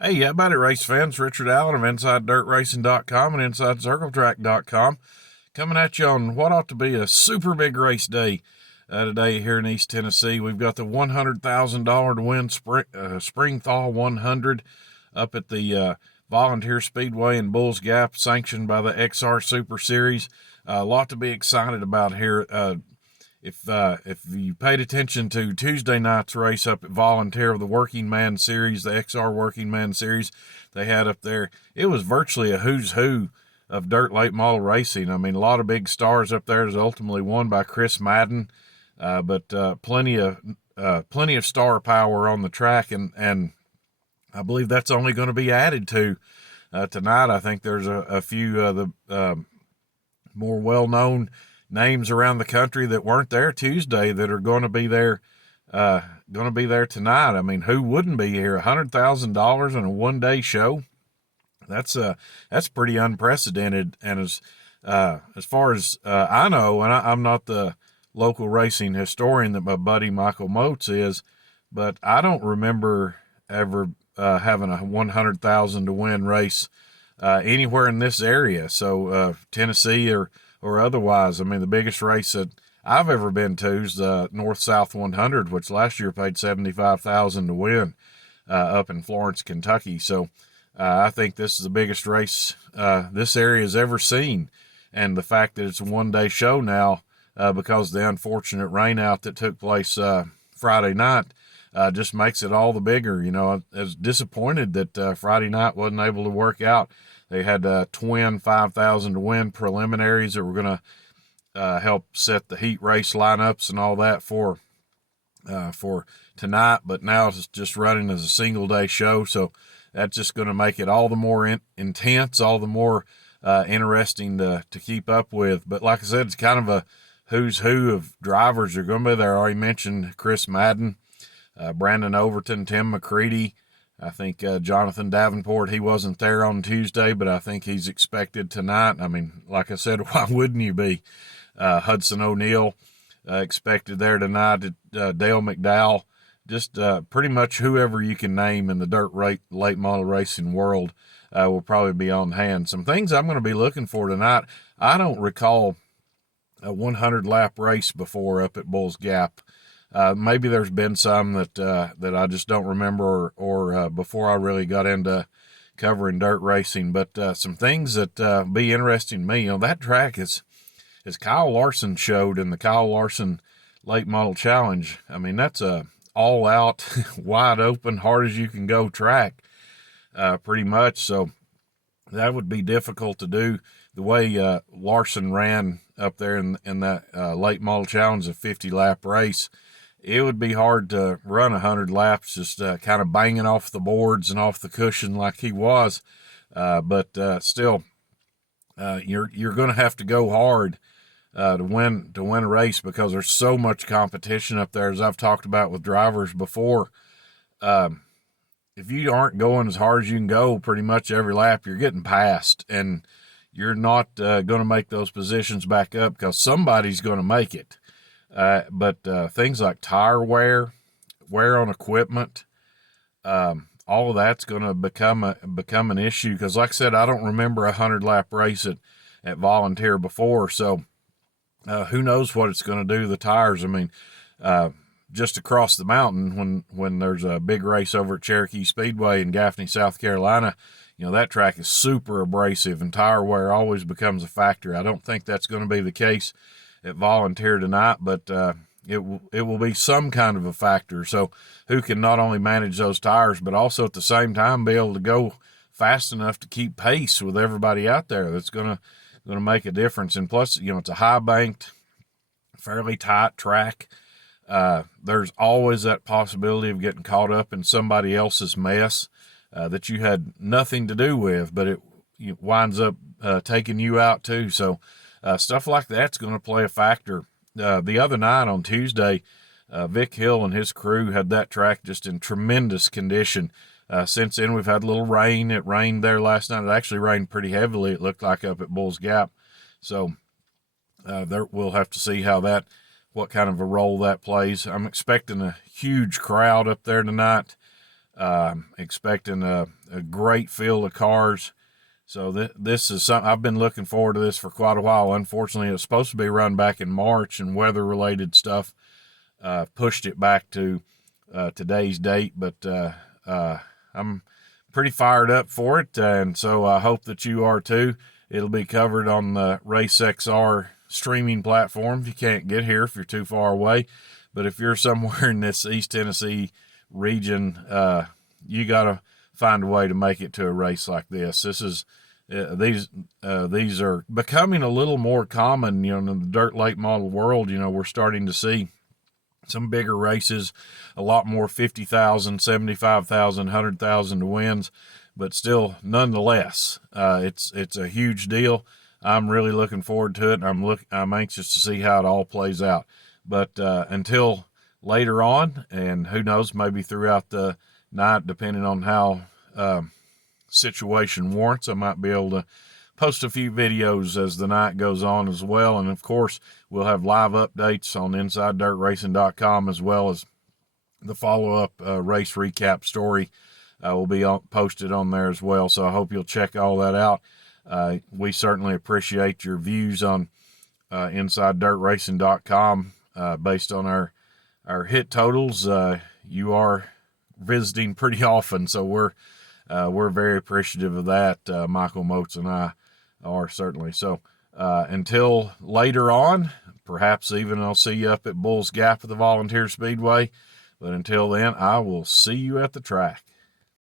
Hey, how about it, race fans? Richard Allen of InsideDirtRacing.com and InsideCircleTrack.com coming at you on what ought to be a super big race day today here in East Tennessee. We've got the $100,000 to win Spring Thaw 100 up at the Volunteer Speedway in Bulls Gap, sanctioned by the XR Super Series. A lot to be excited about here. If you paid attention to Tuesday night's race up at Volunteer of the Working Man Series, the XR Working Man Series they had up there, it was virtually a who's who of dirt late model racing. I mean, a lot of big stars up there. Is ultimately won by Chris Madden, but plenty of star power on the track, and I believe that's only going to be added to tonight. I think there's a few of the more well-known names around the country that weren't there Tuesday that are going to be there tonight. I mean, who wouldn't be here? $100,000 in a one-day show. That's pretty unprecedented. And as far as I know, and I'm not the local racing historian that my buddy Michael Motes is, but I don't remember ever having a 100,000 to win race anywhere in this area. So Tennessee or otherwise. I mean, the biggest race that I've ever been to is the North-South 100, which last year paid $75,000 to win up in Florence, Kentucky. So I think this is the biggest race this area has ever seen. And the fact that it's a one-day show now because of the unfortunate rainout that took place Friday night just makes it all the bigger. You know, I was disappointed that Friday night wasn't able to work out. They had twin 5,000 to win preliminaries that were going to help set the heat race lineups and all that for tonight. But now it's just running as a single day show, so that's just going to make it all the more intense, all the more interesting to keep up with. But like I said, it's kind of a who's who of drivers are going to be there. I already mentioned Chris Madden, Brandon Overton, Tim McCready. I think Jonathan Davenport, he wasn't there on Tuesday, but I think he's expected tonight. I mean, like I said, why wouldn't you be? Hudson O'Neill expected there tonight. Dale McDowell, just pretty much whoever you can name in the dirt late model racing world will probably be on hand. Some things I'm going to be looking for tonight. I don't recall a 100-lap race before up at Bulls Gap. Maybe there's been some that I just don't remember or before I really got into covering dirt racing. But some things that be interesting to me. You know, that track is, as Kyle Larson showed in the Kyle Larson Late Model Challenge. I mean, that's a all-out, wide open, hard as you can go track, pretty much. So that would be difficult to do the way Larson ran up there in that Late Model Challenge, a 50-lap race. It would be hard to run 100 laps just kind of banging off the boards and off the cushion like he was. But still, you're going to have to go hard to win a race because there's so much competition up there, as I've talked about with drivers before. If you aren't going as hard as you can go pretty much every lap, you're getting passed, and you're not going to make those positions back up because somebody's going to make it. But things like tire wear on equipment, all of that's going to become an issue. Because, like I said, I don't remember a 100-lap race at Volunteer before. So, who knows what it's going to do to the tires? I mean, just across the mountain, when there's a big race over at Cherokee Speedway in Gaffney, South Carolina, you know, that track is super abrasive, and tire wear always becomes a factor. I don't think that's going to be the case at Volunteer tonight, but it will be some kind of a factor. So who can not only manage those tires, but also at the same time be able to go fast enough to keep pace with everybody out there? That's gonna make a difference. And plus, you know, it's a high banked, fairly tight track. There's always that possibility of getting caught up in somebody else's mess that you had nothing to do with, but it winds up taking you out too. So stuff like that's going to play a factor. The other night on Tuesday, Vic Hill and his crew had that track just in tremendous condition. Since then, we've had a little rain. It rained there last night. It actually rained pretty heavily, it looked like, up at Bulls Gap. So we'll have to see what kind of a role that plays. I'm expecting a huge crowd up there tonight. Expecting a great field of cars. So this is something I've been looking forward to this for quite a while. Unfortunately, it was supposed to be run back in March, and weather-related stuff pushed it back to today's date. But I'm pretty fired up for it, and so I hope that you are too. It'll be covered on the RaceXR streaming platform if you can't get here, if you're too far away. But if you're somewhere in this East Tennessee region, you got to find a way to make it to a race like this. This is these are becoming a little more common, in the dirt late model world. We're starting to see some bigger races, a lot more 50,000, 75,000, 100,000 wins, but still, nonetheless, it's a huge deal. I'm really looking forward to it, and I'm anxious to see how it all plays out. But until later on, and who knows, maybe throughout the night, depending on how situation warrants, I might be able to post a few videos as the night goes on as well. And of course, we'll have live updates on InsideDirtRacing.com, as well as the follow-up race recap story will be posted on there as well. So I hope you'll check all that out. We certainly appreciate your views on InsideDirtRacing.com based on our hit totals. You are visiting pretty often, so we're very appreciative of that. Michael Moats and I are certainly. So until later on, perhaps even I'll see you up at Bulls Gap at the Volunteer Speedway. But until then, I will see you at the track.